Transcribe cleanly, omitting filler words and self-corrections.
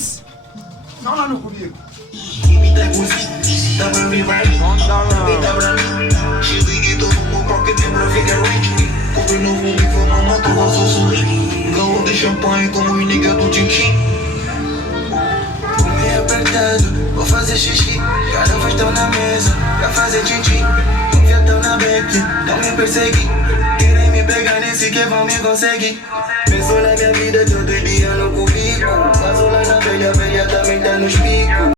Vibes. Não lá no comigo. De champanhe como os niggas do Tintin. Comi apertado, vou fazer xixi. Garrafas estão na mesa, pra fazer tintim. Confia tão na back, não me persegui. Querem me pegar nesse que vão me conseguir. Penso na minha vida todo dia no cubico. Passo lá na velha, velha também tá nos picos.